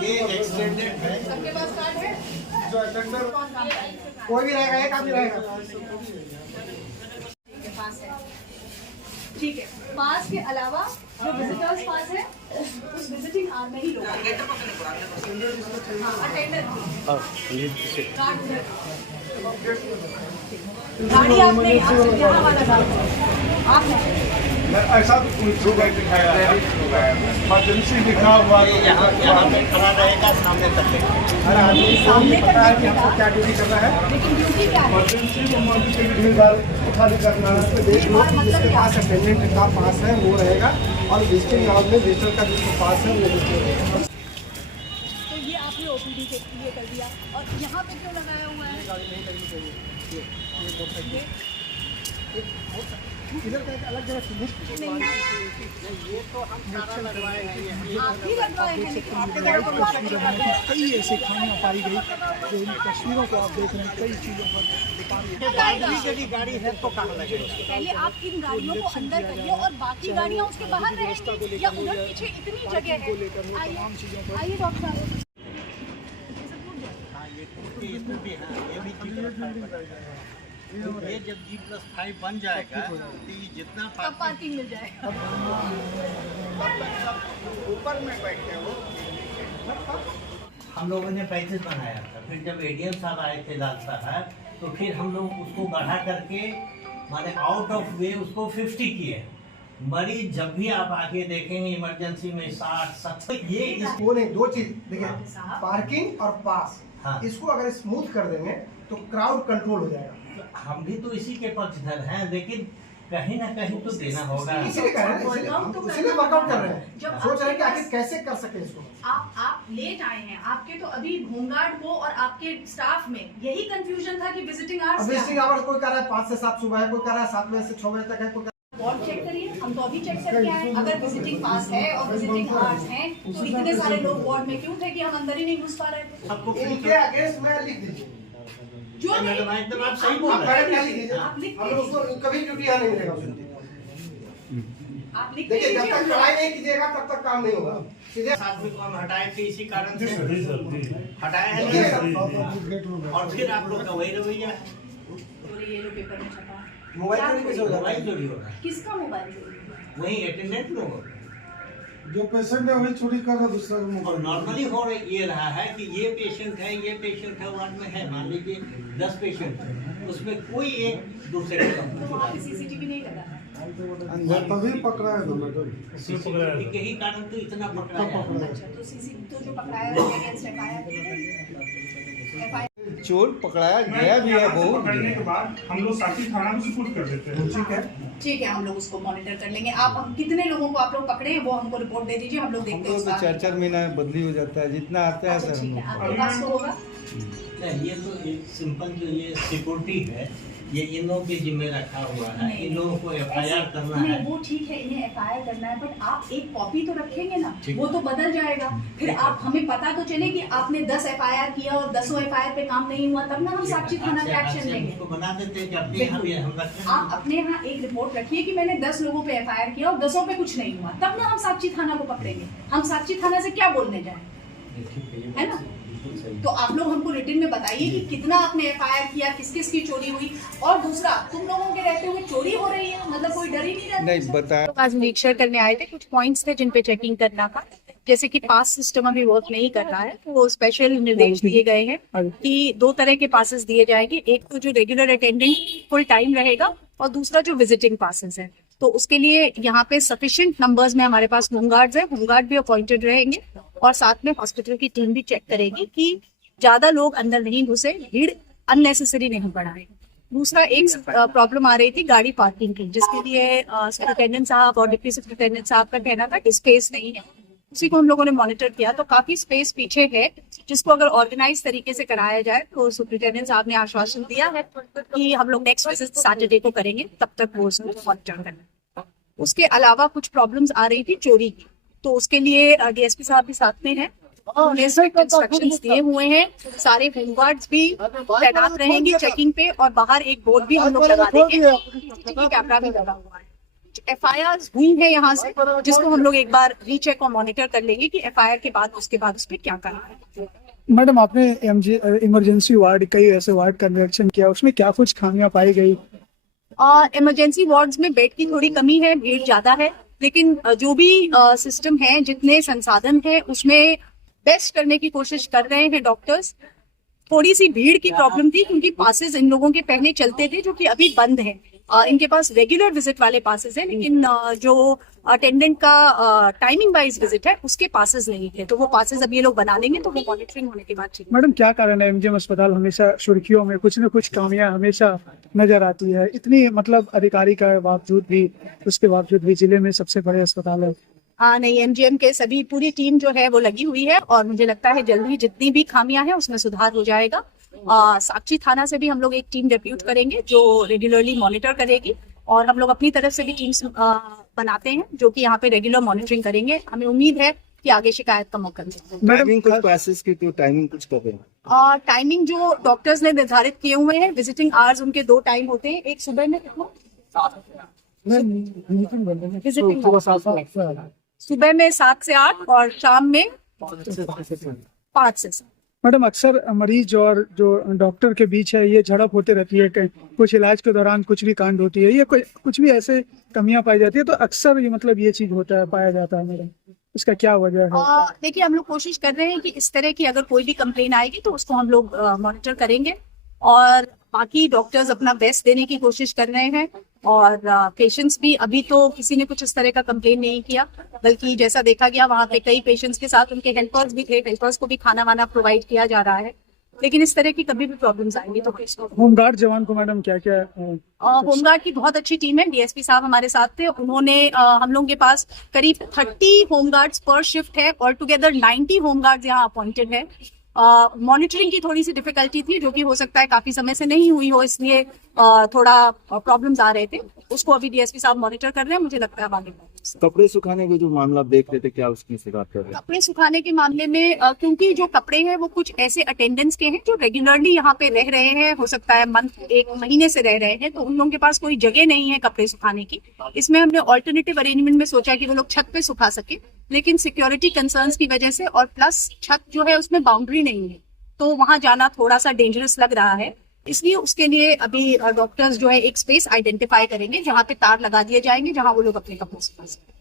ये एक्सटेंडेड है। सबके पास कार्ड है? जो एक्सटेंडर कोई भी रहेगा, एक आदमी रहेगा। पास है, ठीक है। पास के अलावा जो विजिटर्स पास है उस विजिटिंग आवर में ही लोग अटेंडर गाड़ी आपने यहाँ वाला डाल आपने ऐसा तो कोई थ्रू बैग दिखाया है, इमरजेंसी लिखा हुआ है, यहाँ पे खड़ा रहेगा सामने तक। हर आदमी सामने तक पता है कि हमको क्या ड्यूटी करना है। लेकिन ड्यूटी क्या है? इमरजेंसी इमरजेंसी भीड़ खाली करना है, तो देख लो जिसके पास अटेंडेंट का पास है वो रहेगा, और विजिटिंग आवर में विजिटर का जिसको पास है वो विजिटर रहेगा। तो ये आपने ओपीडी के लिए कर दिया, और यहाँ पे क्यों लगाया हुआ है? गाड़ी नहीं करनी चाहिए। इधर का एक अलग जगह ये तो हम सारा लगवाए हैं, आप ही लगवाए हैं, लेकिन आपके कई ऐसे खामियां पाई गई जो इन तस्वीरों को आप देख रहे हैं, कई चीज़ों पर गाड़ी है तो कहाँ लगेगा? पहले आप इन गाड़ियों को अंदर करिए और बाकी गाड़ियाँ उसके बाहर रहेंगी, या उधर पीछे इतनी जगह है। आइए डॉक्टर साहब, ये जब G+5 बन जाएगा तो ये जितना तब पार्किंग मिल जाएगा। ऊपर में बैठे हो। हम लोगों ने 35 बनाया था, फिर जब एडीएम साहब आए थे लाल साहब, तो फिर हम लोग उसको बढ़ा करके माने आउट ऑफ वे उसको 50 किए। मरीज जब भी आप आके देखेंगे इमरजेंसी में 60-70 ये वो नहीं, दो चीज देखिए, पार्किंग और पास, हाँ। इसको अगर स्मूथ कर देंगे तो क्राउड कंट्रोल हो जाएगा। हम भी तो इसी के पक्षधर हैं, लेकिन कहीं ना कहीं तो देना होगा। इसीलिए कर रहे हैं, इसीलिए वर्कआउट कर रहे हैं, सोच रहे हैं कि आखिर कैसे कर सके इसको। आप लेट आए हैं, आपके तो अभी होमगार्ड को और आपके स्टाफ में यही कंफ्यूजन था कि विजिटिंग आवर्स विजिटिंग आवर्स कोई कर रहा है 5 से 7 सुबह है, कोई कर रहा है 7 बजे से 6 बजे तक है, कोई वार्ड चेक करिए। हम तो अभी चेक करके आए, अगर विजिटिंग पास है और विजिटिंग आवर्स हैं तो इतने सारे लोग वार्ड में क्यों थे कि हम अंदर ही नहीं घुस पा रहे थे? सबको इनके अगेंस्ट में लिख दीजिए। जो नहीं, मैडम एकदम आप सही बोल आप रहे क्या लिख दीजिए, आप लिख हम लोग उसको कभी ड्यूटी यहाँ नहीं मिलेगा उसको। आप लिख देखिए, जब दीजिए, तक लड़ाई नहीं कीजिएगा तब तक काम नहीं होगा। सीधे आदमी को हम हटाए थे इसी कारण से हटाया है, और फिर आप लोग का वही रवैया है। और ये लो पेपर में छपा। मोबाइल चोरी कैसे हो जाता है? मोबाइल चोरी हो रहा है, किसका मोबाइल चोरी? वही अटेंडेंट लोग। जो पेशेंट है वही चोरी कर रहा है दूसरा का और नॉर्मली हो ये रहा है कि ये पेशेंट है वार्ड में है, मान लीजिए 10 पेशेंट है, उसमें कोई एक दूसरे का तो वहाँ पे सीसीटीवी नहीं लगा है। अंदर तभी पकड़ा है ना मैडम। यही कारण तो इतना पकड़ा है। अच्छा, तो तो जो पकड़ाया है अगेंस्ट एफआईआर चोर पकड़ाया गया भी है बहुत। पकड़ने के बाद हम लोग साथी थाना को सुपुर्द कर देते हैं। ठीक है, हम लोग उसको मॉनिटर कर लेंगे। आप हम कितने लोगों को आप लोग पकड़े हैं वो हमको रिपोर्ट दे दीजिए, हम लोग देखते हैं उसका। 4-4 महीना बदली हो जाता है, जितना आता है अच्छा, सर ठीक हम है, लोग। आपके पास तो होगा। नहीं, ये तो एक सिंपल जो ये सिक्योरिटी है, ये इन लोगों के जिम्मे रखा हुआ है। इन लोगों को एफआईआर करना है। नहीं, वो ठीक है, इन्हें एफआईआर करना है, बट आप एक कॉपी तो रखेंगे ना, वो तो बदल जाएगा। फिर आप हमें पता तो चले कि आपने 10 एफआईआर किया और 10 एफआईआर पे काम नहीं हुआ, तब ना हम साक्षी थाना पे एक्शन लेंगे। उसको बना देते हैं कि अपने यहाँ भी हम रखते हैं। आप अपने यहाँ एक रिपोर्ट रखिए कि मैंने 10 लोगों पे एफआईआर किया और 10 पे कुछ नहीं हुआ, तब ना हम साक्षी थाना को पकड़ेंगे। हम साक्षी थाना से क्या बोलने जाए, है ना? तो आप लोग हमको रिटन में बताइए कि कितना आपने एफआईआर किया, किस किस की चोरी हुई, और दूसरा तुम लोगों के रहते हुए चोरी हो रही है, मतलब कोई डर ही नहीं रहता। नहीं बताया। तो आज निरीक्षण करने आए थे, कुछ पॉइंट्स थे जिन पे चेकिंग करना था, जैसे कि पास सिस्टम अभी वर्क नहीं कर रहा है, तो वो स्पेशल निर्देश दिए गए हैं कि 2 तरह के पासेस दिए जाएंगे। एक तो जो रेगुलर अटेंडेंट फुल टाइम रहेगा, और दूसरा जो विजिटिंग पासेस है। तो उसके लिए यहाँ पे सफिशिएंट नंबर्स में हमारे पास होमगार्ड्स है, होमगार्ड भी अपॉइंटेड रहेंगे, और साथ में हॉस्पिटल की टीम भी चेक करेगी कि ज्यादा लोग अंदर नहीं घुसे, भीड़ अननेसेसरी नहीं बढ़ाए। दूसरा एक प्रॉब्लम आ रही थी गाड़ी पार्किंग की, जिसके लिए सुपरिटेंडेंट साहब और डिप्टी सुपरिटेंडेंट साहब का कहना था कि स्पेस नहीं है। उसी को हम लोगों ने मॉनिटर किया, तो काफी स्पेस पीछे है, जिसको अगर ऑर्गेनाइज तरीके से कराया जाए तो सुपरिटेंडेंट साहब ने आश्वासन दिया है कि हम लोग नेक्स्ट विजिट सैटरडे को करेंगे, तब तक वो उसको मॉनिटर करना। उसके अलावा कुछ प्रॉब्लम्स आ रही थी चोरी की, तो उसके लिए डीएसपी साहब भी साथ में है, इंस्ट्रक्शंस दिए हुए हैं। सारे होमगार्ड्स भी तैनात रहेंगे चेकिंग पे, और बाहर एक बोर्ड भी हम लोग लगा देंगे, कैमरा भी लगा हुआ है। कुछ FIRs हुई है यहाँ से, जिसको हम लोग एक बार रीचेक और मॉनिटर कर लेंगे कि FIR के बाद उसके बाद उस पर क्या करना है। मैडम, आपने इमरजेंसी वार्ड, कई ऐसे वार्ड का निरीक्षण किया, उसमें क्या कुछ खामियां पाई गई? इमरजेंसी वार्ड्स में बेड की थोड़ी कमी है, भीड़ ज्यादा है, लेकिन जो भी सिस्टम है, जितने संसाधन है, उसमें बेस्ट करने की कोशिश कर रहे हैं डॉक्टर्स। थोड़ी सी भीड़ की प्रॉब्लम थी क्योंकि पासेस इन लोगों के पहले चलते थे जो कि अभी बंद है। इनके पास रेगुलर विजिट वाले पासेस हैं, लेकिन जो अटेंडेंट का टाइमिंग वाइज विजिट है उसके पासेस नहीं थे, तो वो पासेस अब ये लोग बना लेंगे, तो वो मॉनिटरिंग होने के बाद ठीक। मैडम, क्या कारण है MGM अस्पताल हमेशा सुर्खियों में कुछ न कुछ खामियां हमेशा नजर आती है? इतनी मतलब अधिकारी का बावजूद भी, उसके बावजूद भी जिले में सबसे बड़े अस्पताल है। नहीं, MGM के सभी पूरी टीम जो है वो लगी हुई है और मुझे लगता है जल्दी जितनी भी खामियां हैं उसमें सुधार हो जाएगा। साक्षी थाना से भी हम लोग एक टीम डेप्यूट करेंगे जो रेगुलरली मॉनिटर करेगी, और हम लोग अपनी तरफ से भी टीम्स बनाते हैं जो कि यहाँ पे रेगुलर मॉनिटरिंग करेंगे। हमें उम्मीद है कि आगे शिकायत का मौका मिलेगा। टाइमिंग कुछ पैसेज की तो टाइमिंग कुछ कर रहे हैं? टाइमिंग जो डॉक्टर्स ने निर्धारित किए हुए हैं, विजिटिंग आवर्स उनके 2 टाइम होते हैं, एक सुबह में विजिटिंग सुबह में 7 से 8 और शाम में 5 से 7। मैडम, अक्सर मरीज और जो डॉक्टर के बीच है ये झड़प होते रहती है, कुछ इलाज के दौरान कुछ भी कांड होती है, ये कुछ भी ऐसे कमियां पाई जाती है, तो अक्सर ये मतलब ये चीज होता है, पाया जाता है मैडम, इसका क्या वजह है? देखिए, हम लोग कोशिश कर रहे हैं कि इस तरह की अगर कोई भी कंप्लेन आएगी तो उसको हम लोग मॉनिटर करेंगे, और बाकी डॉक्टर्स अपना बेस्ट देने की कोशिश कर रहे हैं, और पेशेंट्स भी अभी तो किसी ने कुछ इस तरह का कंप्लेन नहीं किया, बल्कि जैसा देखा गया वहाँ पे कई पेशेंट्स के साथ उनके हेल्पर्स भी थे, हेल्पर्स को भी खाना वाना प्रोवाइड किया जा रहा है, लेकिन इस तरह की कभी भी प्रॉब्लम्स आएंगी तो होमगार्ड जवान को मैडम क्या क्या? होमगार्ड की बहुत अच्छी टीम है, DSP साहब हमारे साथ थे, उन्होंने हम लोगों के पास करीब 30 होमगार्ड्स पर शिफ्ट है, और टुगेदर 90 होमगार्ड्स यहाँ अपॉइंटेड है। मॉनिटरिंग की थोड़ी सी डिफिकल्टी थी, जो कि हो सकता है काफी समय से नहीं हुई हो, इसलिए थोड़ा प्रॉब्लम्स आ रहे थे, उसको अभी DSP साहब मॉनिटर कर रहे हैं। मुझे लगता है आगे कपड़े सुखाने के जो मामला देख रहे थे, क्या उसकी शिकायत कर रहे हैं? कपड़े सुखाने के मामले में क्योंकि जो कपड़े हैं वो कुछ ऐसे अटेंडेंट्स के हैं जो रेगुलरली यहाँ पे रह रहे हैं, हो सकता है मंथ 1 महीने से रह रहे हैं, तो उन लोगों के पास कोई जगह नहीं है कपड़े सुखाने की। इसमें हमने ऑल्टरनेटिव अरेंजमेंट में सोचा कि वो लोग छत पे सुखा सके, लेकिन सिक्योरिटी कंसर्न्स की वजह से, और प्लस छत जो है उसमें बाउंड्री नहीं है, तो वहां जाना थोड़ा सा डेंजरस लग रहा है, इसलिए उसके लिए अभी डॉक्टर्स जो है एक स्पेस आइडेंटिफाई करेंगे जहाँ पे तार लगा दिए जाएंगे, जहाँ वो लोग अपने कपड़े सुखा सकें।